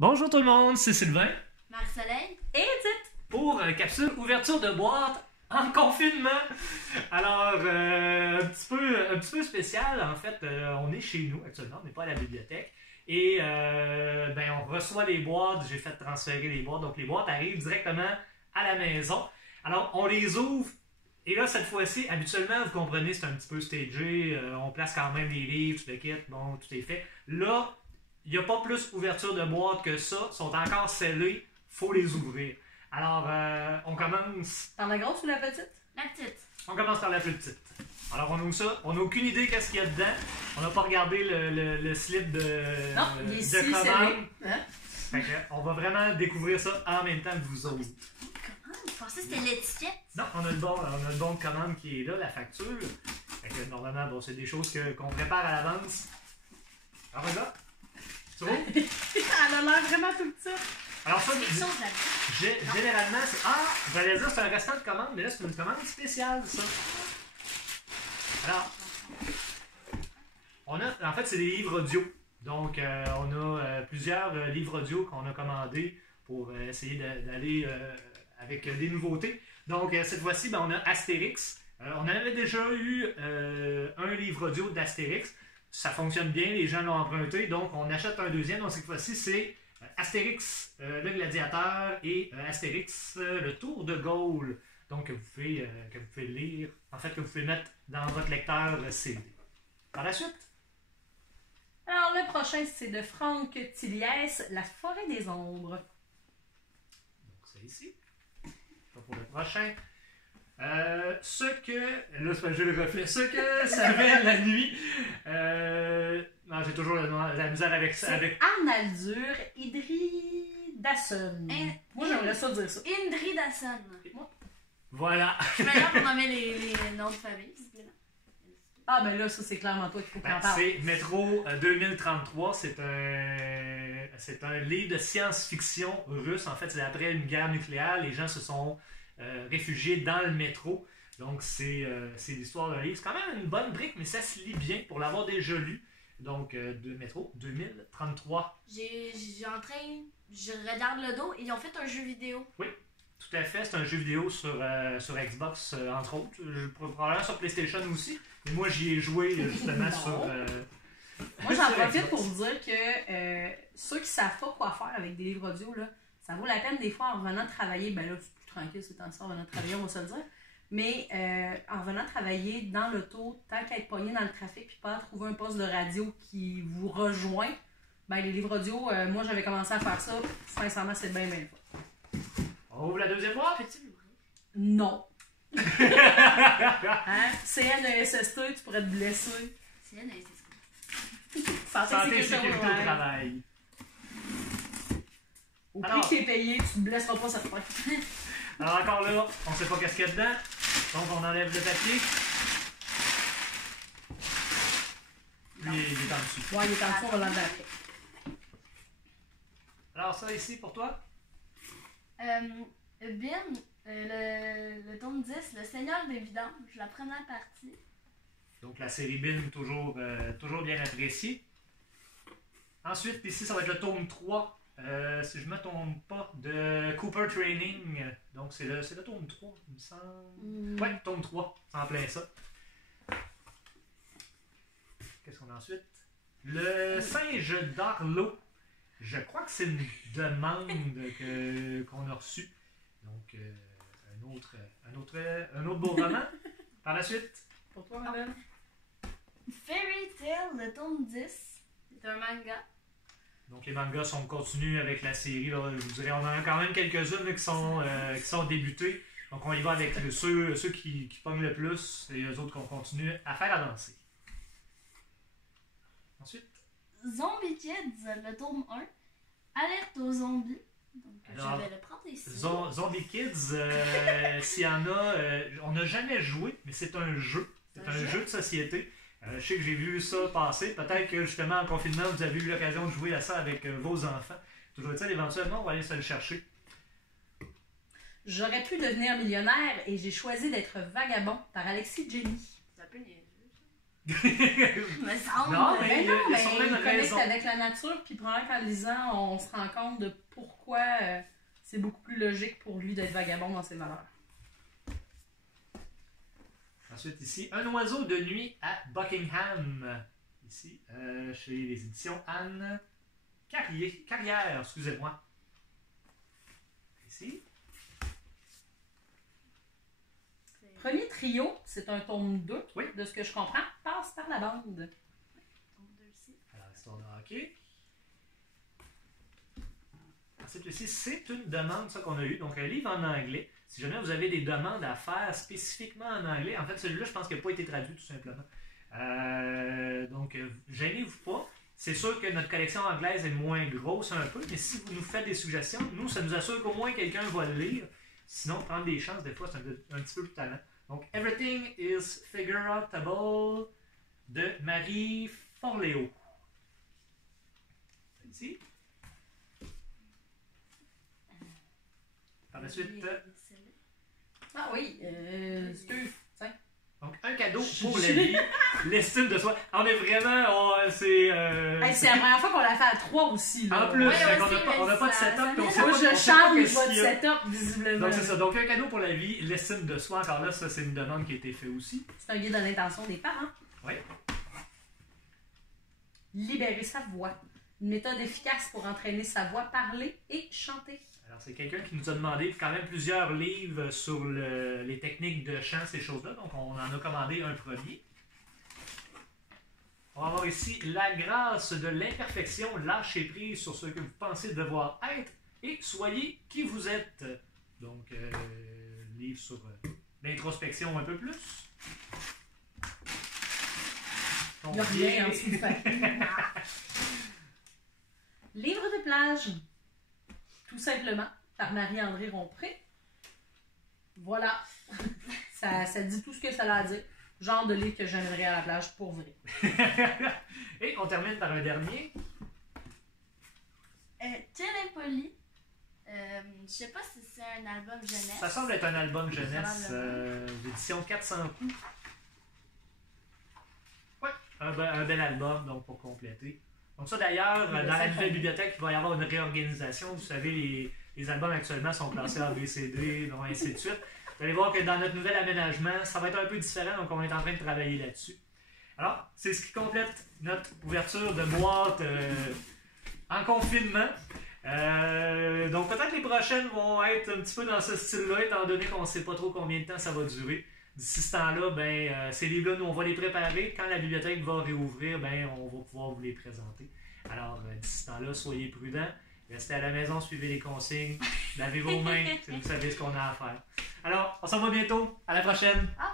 Bonjour tout le monde, c'est Sylvain Marc-Soleil Et Edith! pour capsule ouverture de boîte en confinement. Alors, un petit peu spécial, en fait, on est chez nous actuellement, on n'est pas à la bibliothèque. Et on reçoit les boîtes, j'ai fait transférer les boîtes, donc les boîtes arrivent directement à la maison. Alors, on les ouvre, et là, cette fois-ci, habituellement, vous comprenez, c'est un petit peu stagé, on place quand même les livres, tout le kit, bon, tout est fait. Là, il n'y a pas plus ouverture de boîte que ça, sont encore scellés, faut les ouvrir. Alors, on commence. Par la grosse ou la petite? La petite. On commence par la plus petite. Alors, on ouvre ça. On n'a aucune idée qu'est-ce qu'il y a dedans. On n'a pas regardé le slip de, Non, il est ici, de commande. scellé. Hein? Fait que, on va vraiment découvrir ça en même temps que vous autres. Comment? Je pensais que c'était l'étiquette. Non, on a le bon de commande qui est là, la facture. Fait que, normalement, bon, c'est des choses qu'on prépare à l'avance. Alors, regarde. Tu vois? Elle a l'air vraiment tout petite. Alors, ça, Quelque chose là-dedans. généralement, c'est. Ah, j'allais dire c'est un restant de commande, mais là, c'est une commande spéciale, ça. Alors, en fait, c'est des livres audio. Donc, on a plusieurs livres audio qu'on a commandés pour essayer d'aller avec des nouveautés. Donc, cette fois-ci, on a Astérix. On avait déjà eu un livre audio d'Astérix. Ça fonctionne bien, les gens l'ont emprunté, donc on achète un deuxième. Donc, cette fois-ci, c'est Astérix, le gladiateur, et Astérix, le tour de Gaulle. Donc, que vous pouvez lire, en fait, que vous pouvez mettre dans votre lecteur CD. Par la suite, Alors, le prochain, c'est de Franck Tilliès, La forêt des ombres. donc c'est ici. Pas pour le prochain. Là, je le reflet. Ce que ça fait la nuit. Non, j'ai toujours la misère avec ça. C'est Arnaldur Idridasson. Moi, j'aimerais ça dire ça. Indri Dasson. Voilà. Je suis meilleure pour nommer les noms de famille, s'il vous plaît. Ah, ben là, ça, c'est clairement toi qu'il faut qu'on Ben, parle. c'est Métro 2033. C'est un livre de science-fiction russe. En fait, c'est après une guerre nucléaire. Les gens se sont réfugiés dans le métro. Donc, c'est l'histoire d'un livre. C'est quand même une bonne brique, mais ça se lit bien pour l'avoir déjà lu. Donc, de Métro 2033. Je regarde le dos et ils ont fait un jeu vidéo. Tout à fait. C'est un jeu vidéo sur Xbox, entre autres. Probablement sur PlayStation aussi. Mais moi, j'y ai joué justement Non. sur. Moi, j'en sur profite Xbox. pour vous dire que ceux qui savent pas quoi faire avec des livres audio, là, ça vaut la peine des fois en revenant travailler. Ben là, c'est plus tranquille ces temps-ci en revenant travailler, on va se le dire. Mais en revenant travailler dans l'auto, tant qu'à être pogné dans le trafic puis pas à trouver un poste de radio qui vous rejoint, ben les livres audio, moi j'avais commencé à faire ça. Sincèrement, c'est bien fun. On ouvre la deuxième boîte. Peux-tu l'ouvrir? Non. Hein? CNESST, tu pourrais te blesser. C'est elle, c'est ça. Santé et sécurité au travail. Au prix Alors. que t'es payé, tu te blesseras pas cette fois. Alors encore là, on ne sait pas qu'est-ce qu'il y a dedans. Donc on enlève le papier. Lui, il est en dessous. Ouais, il est en dessous, on va l'enlever après. Alors ça ici pour toi. Bin, le tome 10, Le Seigneur des Vidanges, la première partie. Donc la série Bin, toujours bien appréciée. Ensuite, ici, ça va être le tome 3. Si je ne me trompe pas, de Cooper Training. Donc c'est le tome 3, il me semble. Ouais, tome 3, c'est en plein ça. Qu'est-ce qu'on a ensuite? Le singe d'Arlo. Je crois que c'est une demande qu'on a reçue. Donc, un autre beau roman. Par la suite, Pour toi, madame? Fairy Tail, le tome 10. C'est un manga. donc les mangas sont continus avec la série. Là, je vous dirais, on en a quand même quelques-unes là, qui sont débutées. Donc, on y va avec ceux qui pognent le plus et les autres qu'on continue à faire avancer. Ensuite, Zombie Kids, le tome 1. Alerte aux zombies. Donc, Alors, je vais le prendre ici. Zombie Kids, s'il y en a, on n'a jamais joué, mais c'est un jeu. C'est un jeu de société. Je sais que j'ai vu ça passer. Peut-être que justement en confinement, vous avez eu l'occasion de jouer à ça avec vos enfants. Toujours est-il, éventuellement, on va aller se le chercher. J'aurais pu devenir millionnaire et j'ai choisi d'être vagabond par Alexis Jenny. C'est un peu niaiseux, Me semble. Non, mais- Mais il y a- non, il y a mais sûrement il une connecte raison. avec la nature, puis probablement qu'en lisant, on se rend compte de pourquoi c'est beaucoup plus logique pour lui d'être vagabond dans ses valeurs. Ensuite, ici, Un oiseau de nuit à Buckingham. Ici, chez les éditions Anne Carrière, excusez-moi. Ici. Premier trio, c'est un tome 2, Oui. de ce que je comprends, passe par la bande. Donc, deux ici. Alors, histoire de hockey. Ensuite, ici, c'est une demande, ça qu'on a eu. Donc, un livre en anglais. Si jamais vous avez des demandes à faire spécifiquement en anglais, en fait, celui-là, je pense qu'il n'a pas été traduit, tout simplement. Donc, gênez-vous pas. C'est sûr que notre collection anglaise est moins grosse un peu, mais si vous nous faites des suggestions, nous, ça nous assure qu'au moins quelqu'un va le lire. Sinon, prendre des chances, des fois, c'est un petit peu plus talent. Donc, Everything is Figureoutable de Marie Forleo. Ici. Par la suite, Ah oui, excuse. Tiens. donc un cadeau pour la vie, l'estime de soi. On est vraiment, c'est... Hey, c'est la première fois qu'on l'a fait à 3 aussi. Là. En plus, Ouais, fait qu'on aussi, on n'a pas de ça- setup, ça puis on met sait Moi, pas, je on sait pas change qu'est-ce votre qu'il y a. setup, visiblement. Donc c'est ça, donc un cadeau pour la vie, l'estime de soi, encore là, ça c'est une demande qui a été faite aussi. C'est un guide à l'intention des parents. Oui. Libérer sa voix. Une méthode efficace pour entraîner sa voix, parler et chanter. Alors c'est quelqu'un qui nous a demandé quand même plusieurs livres sur les techniques de chant, ces choses-là, donc on en a commandé un premier. On va avoir ici La grâce de l'imperfection, lâchez prise sur ce que vous pensez devoir être et soyez qui vous êtes. Donc, livre sur l'introspection un peu plus. Il n'y a rien en dessous du papier. Livre de plage. Tout simplement, par Marie-André Rompré. Voilà. ça dit tout ce que ça a à dire. Genre de livre que j'aimerais à la plage pour vrai. Et on termine par un dernier. Thierry Poli. Je sais pas si c'est un album jeunesse. Ça semble être un album jeunesse, Probablement. d'édition 400 coups. Ouais, un bel album, donc pour compléter. Donc ça d'ailleurs, Oui, dans la ça nouvelle compte. bibliothèque, il va y avoir une réorganisation. Vous savez, les albums actuellement sont classés A, B, C, D, donc ainsi de suite. Vous allez voir que dans notre nouvel aménagement, ça va être un peu différent, donc on est en train de travailler là-dessus. Alors, c'est ce qui complète notre ouverture de boîte en confinement. Donc peut-être les prochaines vont être un petit peu dans ce style-là, étant donné qu'on ne sait pas trop combien de temps ça va durer. D'ici ce temps-là, ces livres-là, nous, on va les préparer. Quand la bibliothèque va réouvrir, on va pouvoir vous les présenter. Alors, d'ici ce temps-là, soyez prudents. Restez à la maison, suivez les consignes. Lavez vos mains si vous savez ce qu'on a à faire. Alors, on se revoit bientôt. À la prochaine. Au